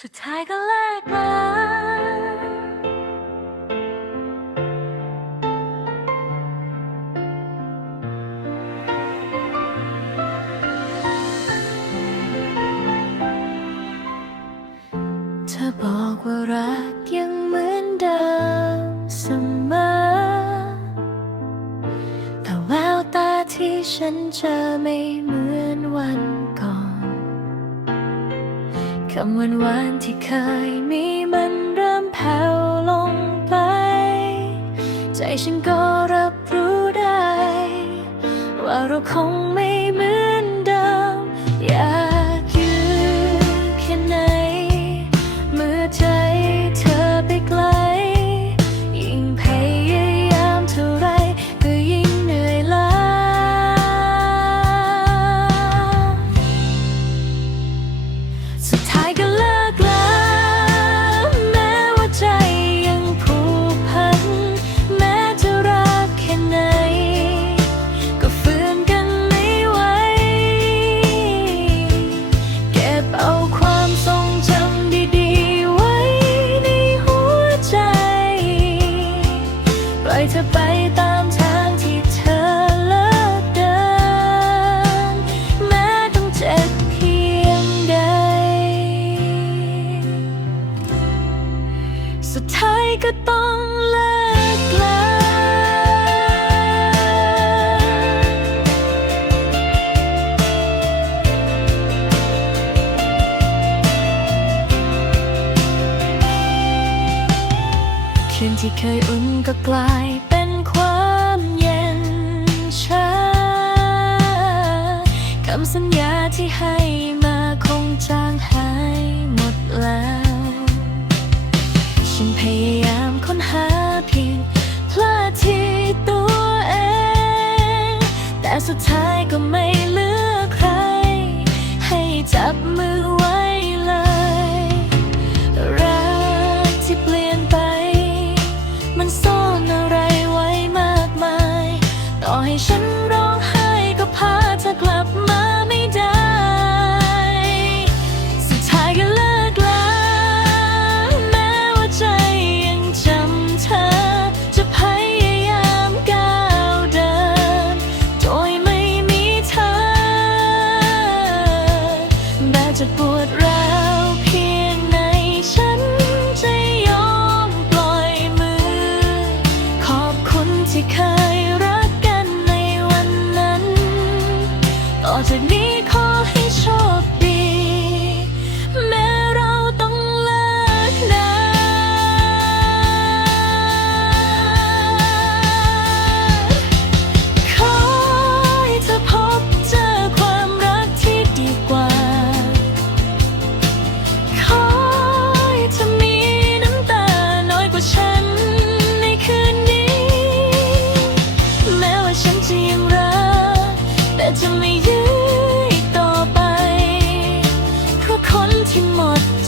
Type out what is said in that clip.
สุดท้ายก็เลิกกันเธอบอกว่ารักยังเหมือนเดิมเสมอ แต่แววตาที่ฉันเจอไม่เหมือน คำวันวานที่เคยมีมันเริ่มแผ่วลงไป ใจฉันก็รับรู้ได้ ว่าเราคงไม่ เธอไปตามทางที่เธอเลิกเดิน แม้ต้องเจ็บเพียงใด สุดท้ายก็ต้อง คืนที่เคยอุ่นก็กลายเป็นความเย็นชาคำสัญญาที่ให้มาคงจางหายหมดแล้ว ฉันพยายามค้นหาเพียงพลาดที่ตัวเอง แต่สุดท้ายก็ไม่ลื 你身。haunted me. you more.